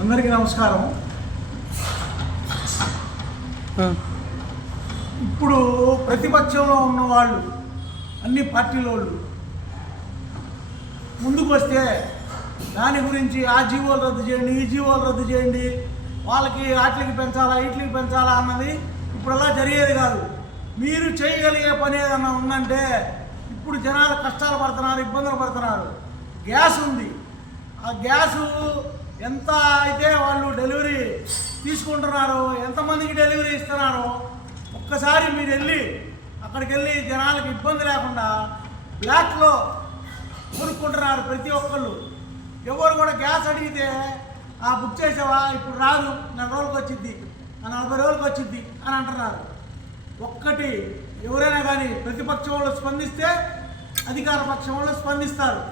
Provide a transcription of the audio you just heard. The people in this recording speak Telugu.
అందరికీ నమస్కారం. ఇప్పుడు ప్రతిపక్షంలో ఉన్న వాళ్ళు అన్ని పార్టీల వాళ్ళు ముందుకు వస్తే దాని గురించి ఆ జీవోలు రద్దు చేయండి, ఈ జీవోలు రద్దు చేయండి, వాళ్ళకి వాటికి పెంచాలా వీటికి పెంచాలా అన్నది ఇప్పుడలా జరిగేది కాదు. మీరు చేయగలిగే పని ఏదన్నా ఉందంటే, ఇప్పుడు జనాలు కష్టాలు పడుతున్నారు, ఇబ్బందులు పడుతున్నారు. గ్యాస్ ఉంది, ఆ గ్యాసు ఎంత అయితే వాళ్ళు డెలివరీ తీసుకుంటున్నారో, ఎంతమందికి డెలివరీ ఇస్తున్నారో ఒక్కసారి మీరు వెళ్ళి అక్కడికి వెళ్ళి జనాలకు ఇబ్బంది లేకుండా బ్లాక్లో కొనుక్కుంటున్నారు ప్రతి ఒక్కళ్ళు. ఎవరు కూడా గ్యాస్ అడిగితే బుక్ చేసావా, ఇప్పుడు రాదు, 4 రోజులకు వచ్చిద్ది, 40 రోజులకు వచ్చిద్ది అని అంటున్నారు. ఒక్కటి ఎవరైనా కానీ ప్రతిపక్షం వాళ్ళు స్పందిస్తే అధికార పక్షం వాళ్ళు స్పందిస్తారు.